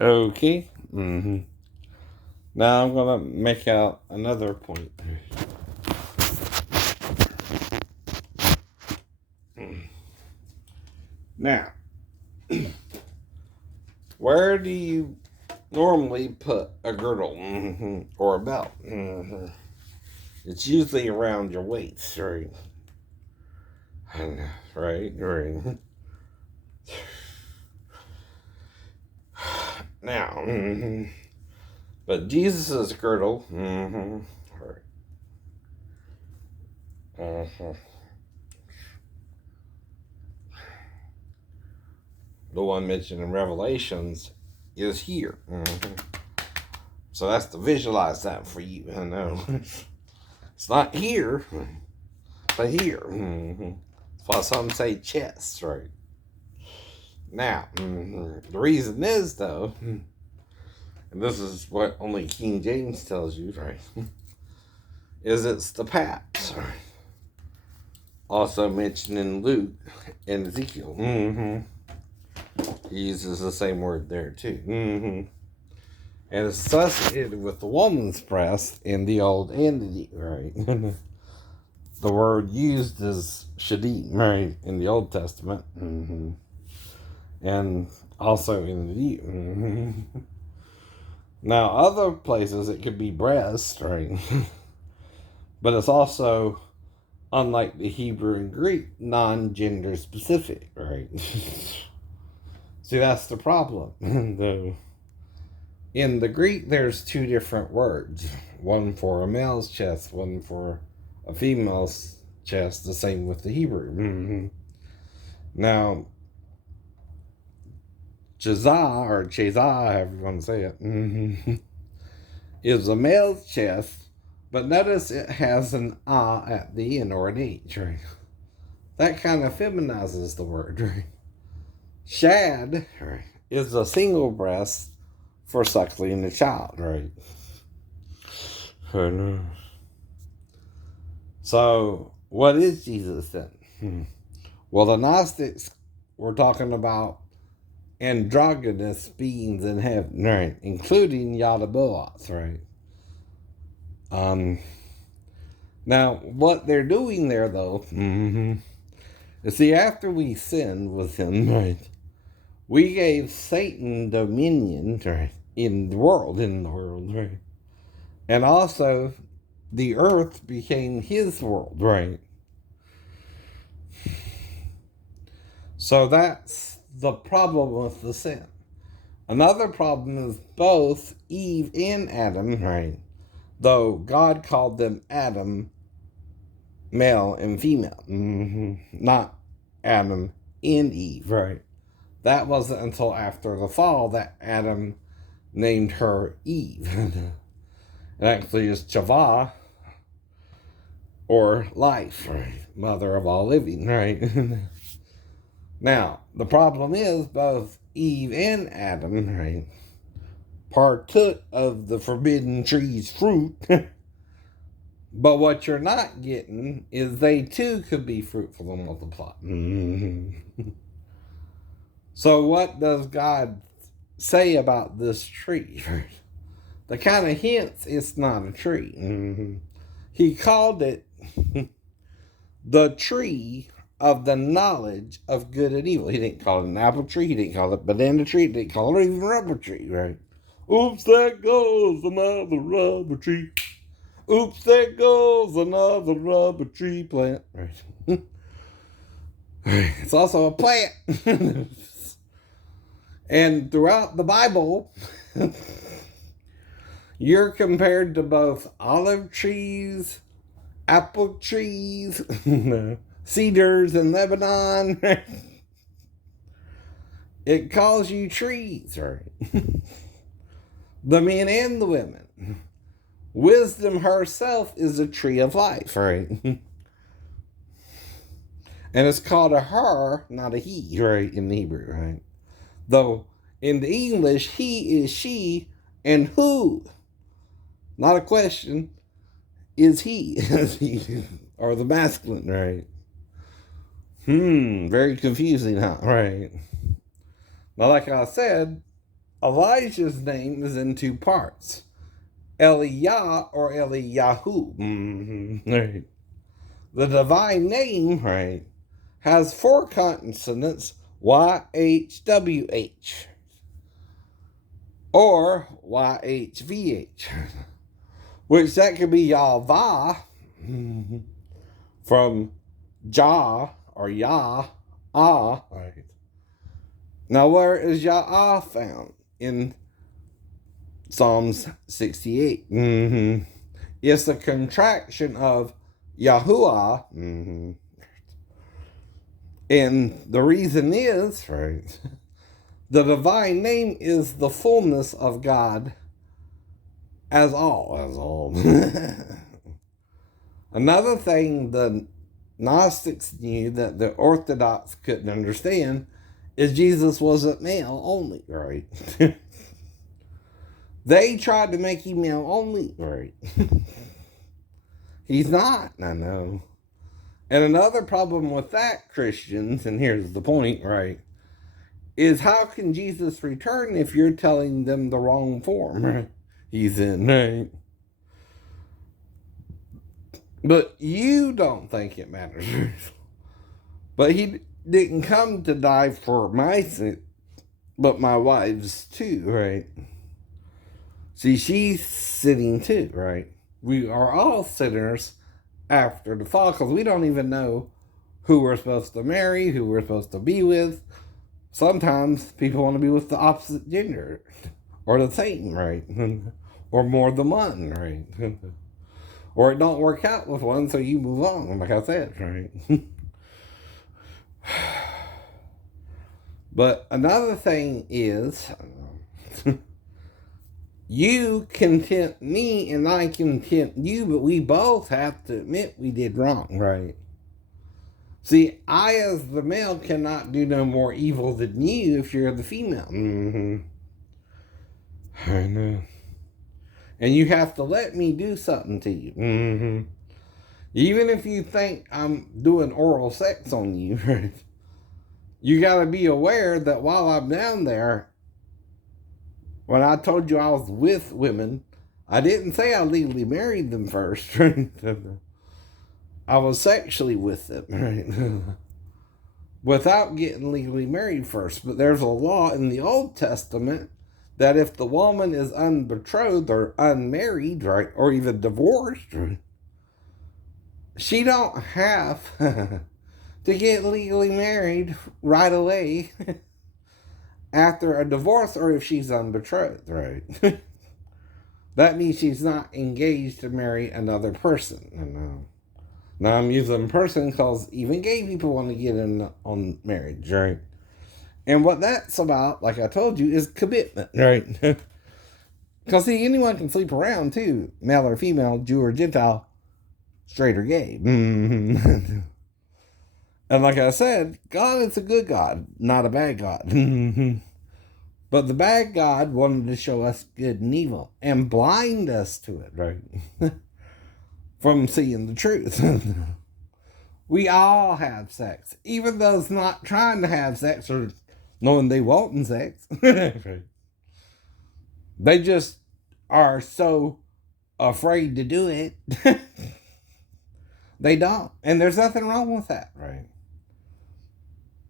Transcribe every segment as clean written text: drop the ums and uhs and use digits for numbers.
Okay. Now I'm gonna make out another point. Now, where do you normally put a girdle or a belt? It's usually around your waist, right? Right. Now, but Jesus's girdle, right. The one mentioned in Revelations is here. So that's to visualize that for you. I know it's not here, but here. That's why some say chest, right? Now, the reason is though, and this is what only King James tells you, right? Is it's the paps, right? Also mentioned in Luke and Ezekiel. He uses the same word there too. And it's associated with the woman's breast in the Old and the New, right? The word used is shadim, right, in the Old Testament, and also in the New. Now, other places it could be breast, right? But it's also, unlike the Hebrew and Greek, non-gender specific, right? See, that's the problem. In the Greek, there's two different words. One for a male's chest, one for a female's chest, the same with the Hebrew. Now, chazah, or chazah, however you want to say it, is a male's chest, but notice it has an ah at the end, or an H, right? That kind of feminizes the word, right? Shad, right, is a single breast for suckling a child, right? So, what is Jesus then? Well, the Gnostics were talking about androgynous beings in heaven, right? Including Yada Boaz, right? Now, what they're doing there, though, is see, after we sinned with him, right, we gave Satan dominion, right, in the world, right? And also, the earth became his world, right? So that's the problem with the sin. Another problem is both Eve and Adam, right? Though God called them Adam, male and female, not Adam and Eve, right? That wasn't until after the fall that Adam named her Eve. It actually is Chava, or life, right? Mother of all living, right? Now, the problem is both Eve and Adam, right, partook of the forbidden tree's fruit. But what you're not getting is they too could be fruitful and multiply. So, what does God say about this tree? The kind of hints it's not a tree. He called it the tree of the knowledge of good and evil. He didn't call it an apple tree. He didn't call it banana tree. He didn't call it even rubber tree, right? Oops, there goes another rubber tree. Oops, there goes another rubber tree plant. Right. It's also a plant. And throughout the Bible, you're compared to both olive trees, apple trees, cedars in Lebanon. It calls you trees, right? The men and the women. Wisdom herself is a tree of life, right? And it's called a her, not a he, right, in Hebrew, right? Though in the English, he is she, and who, not a question, is he, or the masculine, right? Very confusing, huh? Right. Now, like I said, Elijah's name is in two parts. Eliah or Eliyahu. Right. The divine name, right, has four consonants, YHWH or YHVH, which that could be Yahweh from Jah or Yah, right. Now, where is Yah found? In Psalms 68. It's a contraction of Yahuwah. And the reason is, right, the divine name is the fullness of God as all. Another thing the Gnostics knew that the Orthodox couldn't understand is Jesus wasn't male only, right? They tried to make him male only, right? He's not, I know. And another problem with that, Christians, and here's the point, right, is how can Jesus return if you're telling them the wrong form he's in, right? But you don't think it matters. But he didn't come to die for my sin, but my wife's too, right? See, she's sinning too, right? We are all sinners after the fall because we don't even know who we're supposed to marry, who we're supposed to be with. Sometimes people want to be with the opposite gender or the same, right? Or more than one, right? Or it don't work out with one, so you move on, like I said, right? But another thing is, you content me and I content you, but we both have to admit we did wrong, right? See, I as the male cannot do no more evil than you if you're the female. I know. And you have to let me do something to you. Even if you think I'm doing oral sex on you, right? You got to be aware that while I'm down there, when I told you I was with women, I didn't say I legally married them first. Right? I was sexually with them, right? Without getting legally married first. But there's a law in the Old Testament that if the woman is unbetrothed or unmarried, right, or even divorced, right, she don't have to get legally married right away after a divorce, or if she's unbetrothed, right? That means she's not engaged to marry another person. Now I'm using person because even gay people want to get in on marriage, right? And what that's about, like I told you, is commitment, right? Because see, anyone can sleep around too, male or female, Jew or Gentile, straight or gay. And like I said, God is a good God, not a bad God. But the bad God wanted to show us good and evil and blind us to it, right? From seeing the truth. We all have sex. Even those not trying to have sex or knowing they want sex. They just are so afraid to do it. They don't. And there's nothing wrong with that, right?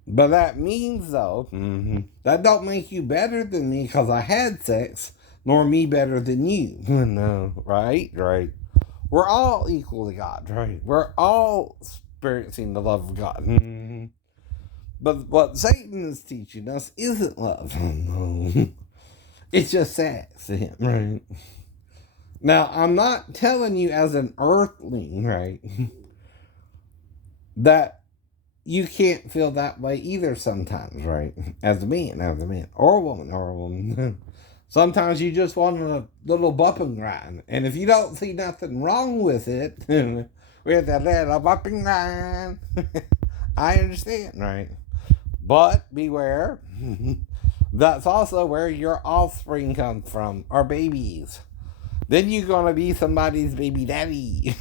But that means, though, that don't make you better than me because I had sex, nor me better than you. No, right? We're all equal to God, right? We're all experiencing the love of God. But what Satan is teaching us isn't love. No. It's just sex to him, right? Now, I'm not telling you as an earthling, right, that you can't feel that way either sometimes, right? As a man, or a woman. Sometimes you just want a little bump and grind. And if you don't see nothing wrong with it, with a little bump and grind, I understand, right? But beware, that's also where your offspring comes from, or babies. Then you're going to be somebody's baby daddy.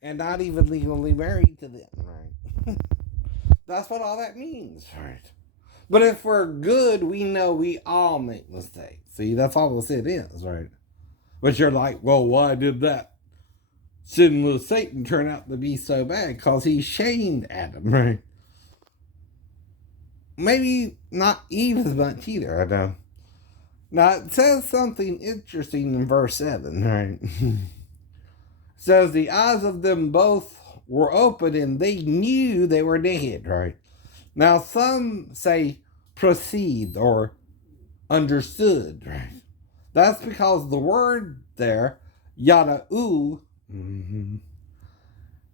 And not even legally married to them, right? That's what all that means, right? But if we're good, we know we all make mistakes. See, that's all the sin is, right? But you're like, well, why did that sinless Satan turn out to be so bad? Because he shamed Adam, right? Maybe not Eve as much either, I know. Now, it says something interesting in verse 7, right? It says, the eyes of them both were open and they knew they were dead, right? Now, some say perceived or understood, right? That's because the word there, yada'u,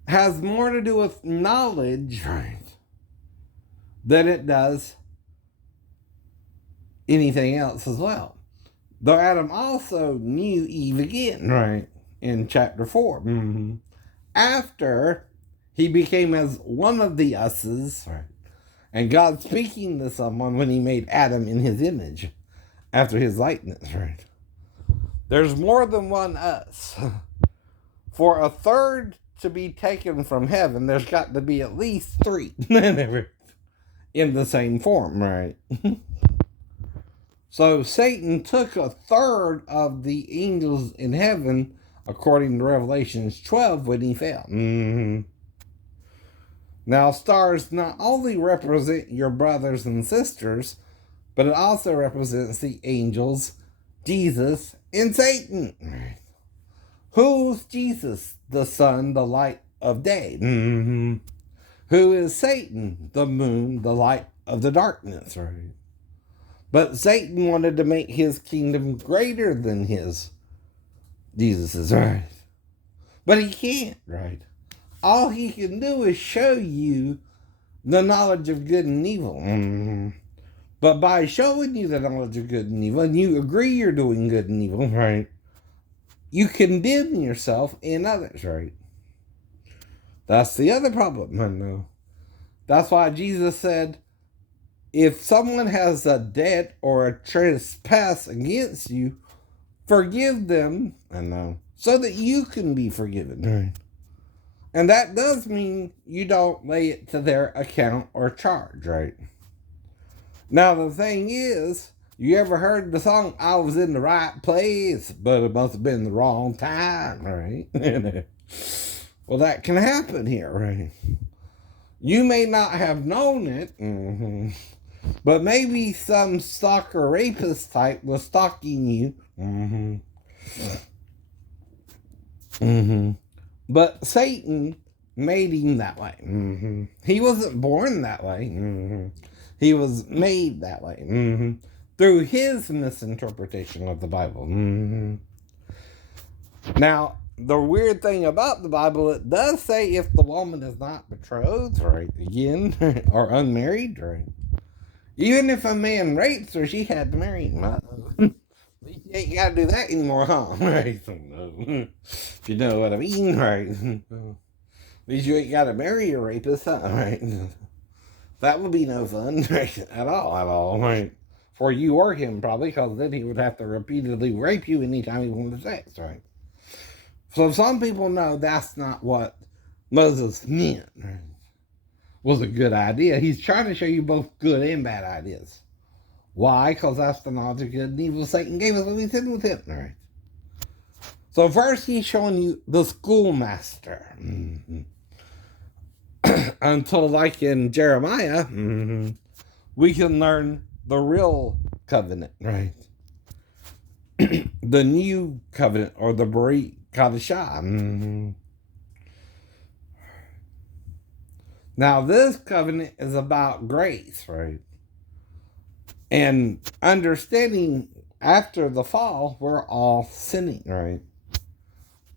has more to do with knowledge, right, than it does anything else as well. Though Adam also knew Eve again, right, in chapter 4. After he became as one of the us's, right, and God speaking to someone when he made Adam in his image, after his likeness, right. There's more than one us. For a third to be taken from heaven, there's got to be at least 3 in the same form, right? So Satan took a third of the angels in heaven, according to Revelations 12, when he fell. Now, stars not only represent your brothers and sisters, but it also represents the angels, Jesus, and Satan. Who's Jesus? The sun, the light of day. Who is Satan? The moon, the light of the darkness, right? But Satan wanted to make his kingdom greater than Jesus's, right? But he can't, right? All he can do is show you the knowledge of good and evil. But by showing you the knowledge of good and evil, and you agree you're doing good and evil, right, you condemn yourself and others, right? That's the other problem, I know. That's why Jesus said, if someone has a debt or a trespass against you, forgive them, I know, so that you can be forgiven, right? And that does mean you don't lay it to their account or charge, right? Now, the thing is, you ever heard the song, I was in the right place, but it must have been the wrong time, right? Well, that can happen here, right? You may not have known it, but maybe some stalker rapist type was stalking you. But Satan made him that way. He wasn't born that way. He was made that way. Through his misinterpretation of the Bible. Now, the weird thing about the Bible, it does say if the woman is not betrothed, right, again, or unmarried, right, even if a man rapes her, she had to marry him. You ain't got to do that anymore, huh? Right? If you know what I mean, right? At least you ain't got to marry a rapist, huh? Right? That would be no fun, right? At all, right? For you or him, probably, because then he would have to repeatedly rape you anytime he wanted sex, right? So some people know that's not what Moses meant, right? Was a good idea. He's trying to show you both good and bad ideas. Why? Because that's the knowledge of good and evil Satan gave us when we sinned with him, right? So first he's showing you the schoolmaster. Until, like in Jeremiah, we can learn the real covenant, right? The new covenant, or the Brit Kadashah. Now, this covenant is about grace, right? And understanding after the fall, we're all sinning, right?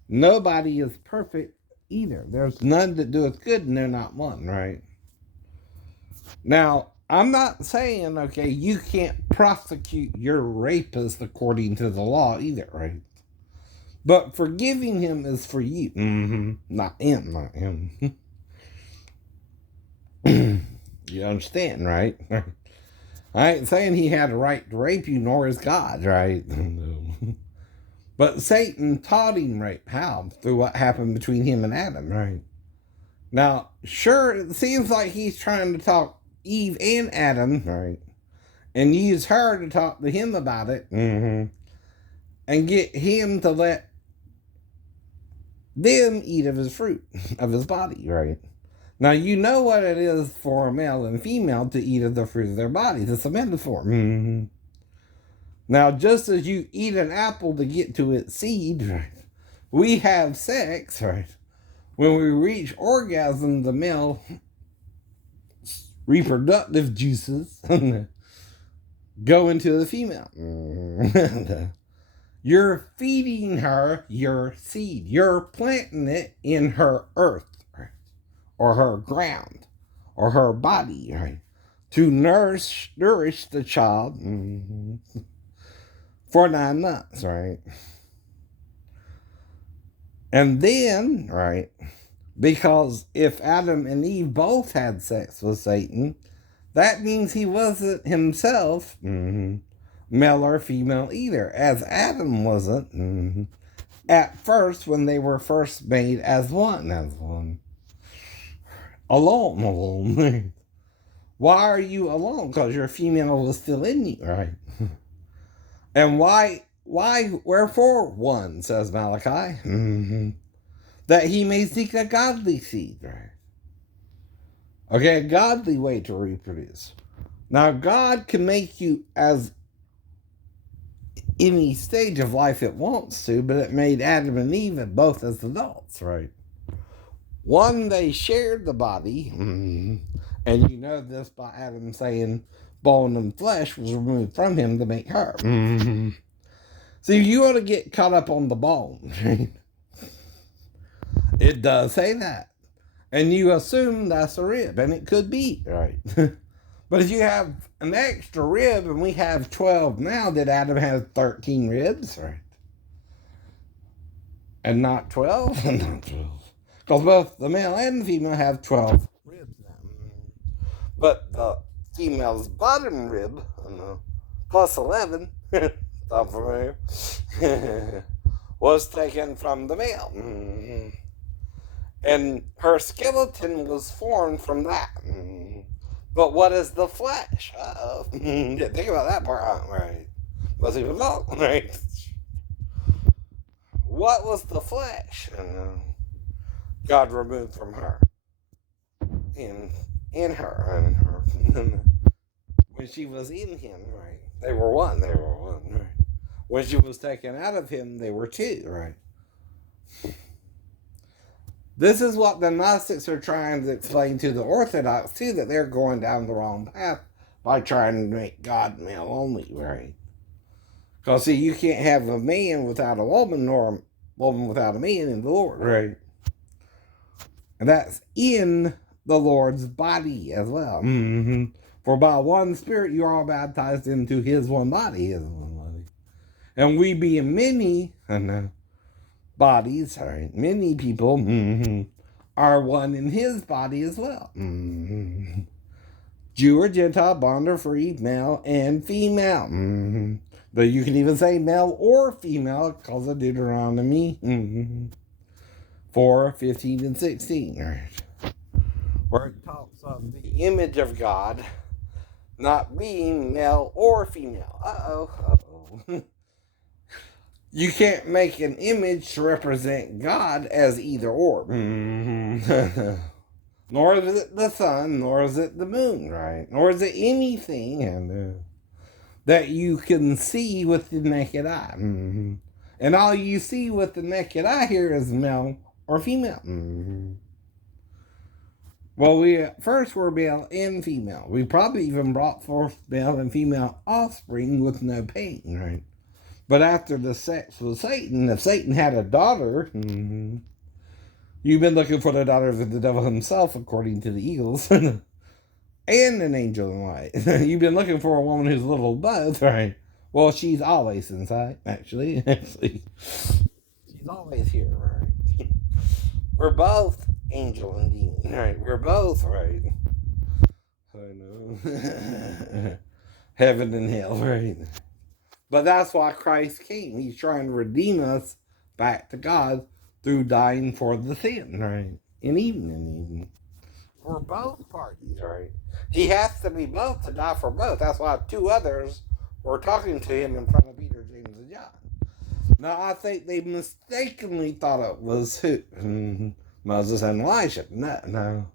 Nobody is perfect either. There's none that doeth good, and they're not one, right? Now, I'm not saying, okay, you can't prosecute your rapist according to the law either, right? But forgiving him is for you. Not him. You understand, right? I ain't saying he had a right to rape you, nor is God, right? But Satan taught him rape. How? Through what happened between him and Adam, right? Now, sure, it seems like he's trying to talk Eve and Adam, right, and use her to talk to him about it, and get him to let them eat of his fruit, of his body, right? Now, you know what it is for a male and female to eat of the fruit of their bodies. It's a metaphor. Now, just as you eat an apple to get to its seed, right, we have sex, right? When we reach orgasm, the male reproductive juices go into the female. You're feeding her your seed. You're planting it in her earth, right? Or her ground, or her body, right? To nourish the child for 9 months, right? And then, right, because if Adam and Eve both had sex with Satan, that means he wasn't himself male or female either, as Adam wasn't at first when they were first made as one. Alone. Why are you alone? Because your female was still in you, right? And wherefore one, says Malachi, that he may seek a godly seed, right? Okay, a godly way to reproduce. Now, God can make you as any stage of life it wants to, but it made Adam and Eve both as adults, right? One, they shared the body, and you know this by Adam saying bone and flesh was removed from him to make her. So you ought to get caught up on the bone. Right? It does say that. And you assume that's a rib, and it could be, right? But if you have an extra rib, and we have 12 now, did Adam have 13 ribs, right? And not 12? Not 12. Because both the male and the female have 12 ribs now. But the female's bottom rib, plus 11, not familiar, was taken from the male. And her skeleton was formed from that. But what is the flesh? Didn't think about that part, right? Wasn't even long, right? What was the flesh? God removed from her. In her. When she was in him, right? They were one, right? When she was taken out of him, they were two, right? This is what the Gnostics are trying to explain to the Orthodox, too, that they're going down the wrong path by trying to make God male only, right? Because, see, you can't have a man without a woman, nor a woman without a man in the Lord, right? And that's in the Lord's body as well. For by one Spirit you are all baptized into his one body, And we being many, bodies, right? Many people are one in his body as well. Jew or Gentile, bond or free, male and female. But you can even say male or female because of Deuteronomy 4, 15, and 16. Right? Where it talks of the image of God not being male or female. Uh-oh. You can't make an image to represent God as either or. Nor is it the sun, nor is it the moon, right? Nor is it anything that you can see with the naked eye. And all you see with the naked eye here is male or female. Well, we first were male and female. We probably even brought forth male and female offspring with no pain, right? But after the sex with Satan, if Satan had a daughter, you've been looking for the daughter of the devil himself, according to the Eagles, and an angel in white. You've been looking for a woman who's a little both, right? Well, she's always inside, actually. She's always here, right? We're both angel and demon, right? We're both, right? I know. Heaven and hell, right? But that's why Christ came. He's trying to redeem us back to God through dying for the sin, right? In Eden. for both parties, right? He has to be both to die for both. That's why two others were talking to him in front of Peter, James, and John. Now, I think they mistakenly thought it was who? Moses and Elijah. No.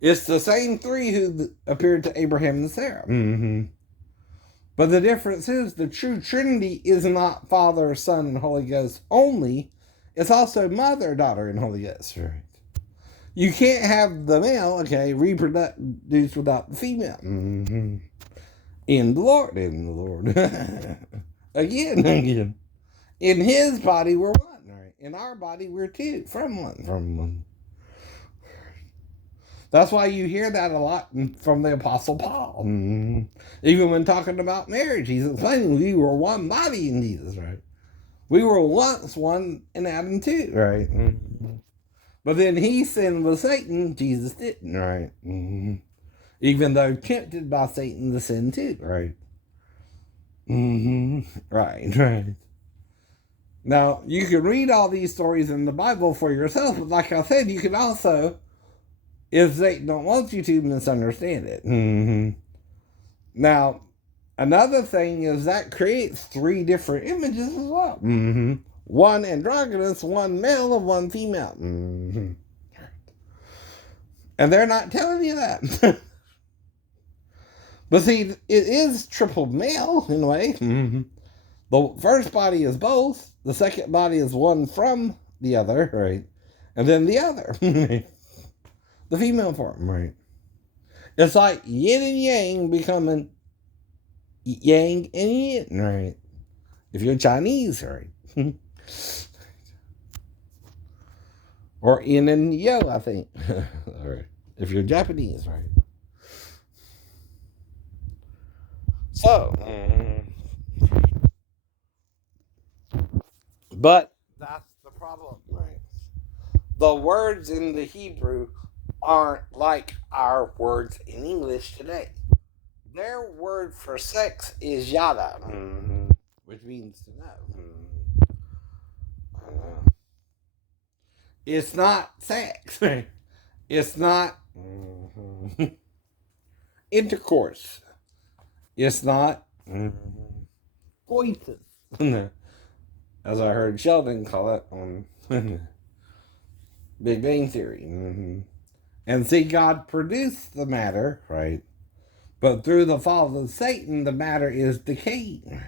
It's the same three who appeared to Abraham and Sarah. But the difference is the true Trinity is not Father, Son, and Holy Ghost only. It's also Mother, Daughter, and Holy Ghost, right? You can't have the male, reproduce without the female. In the Lord. Again. In his body, we're one, right? In our body, we're two. From one. That's why you hear that a lot from the Apostle Paul. Even when talking about marriage, he's explaining we were one body in Jesus, right? We were once one in Adam too, right? But then he sinned with Satan, Jesus didn't, right? Even though tempted by Satan to sin too, right? Right. Now, you can read all these stories in the Bible for yourself, but like I said, you can also, if Satan don't want you to, misunderstand it. Now, another thing is that creates three different images as well. One androgynous, one male, and one female. And they're not telling you that. But see, it is triple male in a way. The first body is both. The second body is one from the other, right? And then the other. The female form, right? It's like yin and yang becoming yang and yin, right? If you're Chinese, right? Or yin and yo, I think. All right. If you're Japanese, right? So, but that's the problem, right? The words in the Hebrew aren't like our words in English today. Their word for sex is yada, which means to know. It's not sex. It's not intercourse. It's not coitus. As I heard Sheldon call it on Big Bang Theory. And see, God produced the matter, right? But through the fall of Satan, the matter is decaying.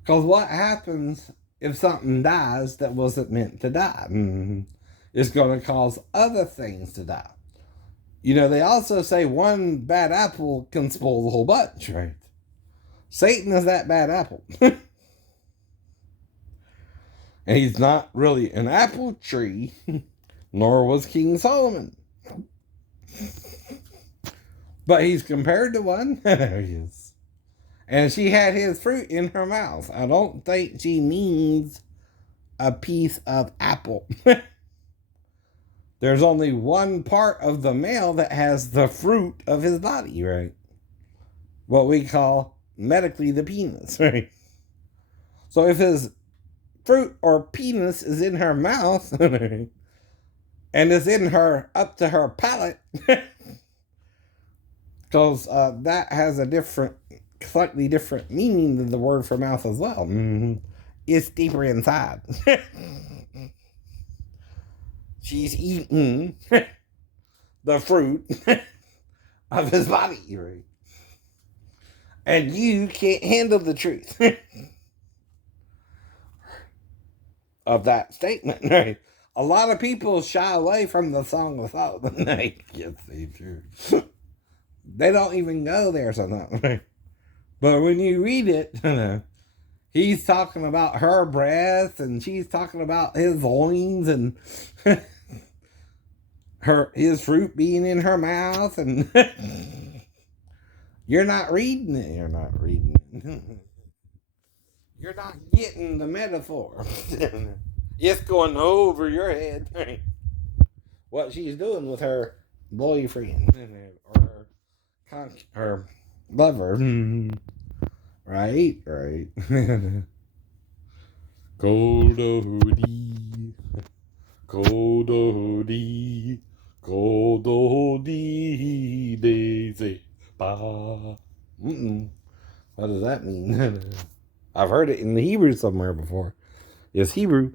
Because what happens if something dies that wasn't meant to die? It's going to cause other things to die. You know, they also say one bad apple can spoil the whole bunch, right? Satan is that bad apple. And he's not really an apple tree, nor was King Solomon. But he's compared to one. There he is. And she had his fruit in her mouth. I don't think she means a piece of apple. There's only one part of the male that has the fruit of his body, right? What we call medically the penis, right? So if his fruit or penis is in her mouth and is in her up to her palate, because that has a slightly different meaning than the word for mouth as well. It's deeper inside. She's eating the fruit of his body, right? And you can't handle the truth of that statement, right? A lot of people shy away from the Song of Solomon. They can't say truth. They don't even go there sometimes, right? But when you read it, he's talking about her breath, and she's talking about his loins, and his fruit being in her mouth, and you're not reading it. You're not getting the metaphor. It's going over your head. What she's doing with her boyfriend or her lover. Right. Cold-o-dee. Kodo di de se ba. What does that mean? I've heard it in the Hebrew somewhere before. It's Hebrew.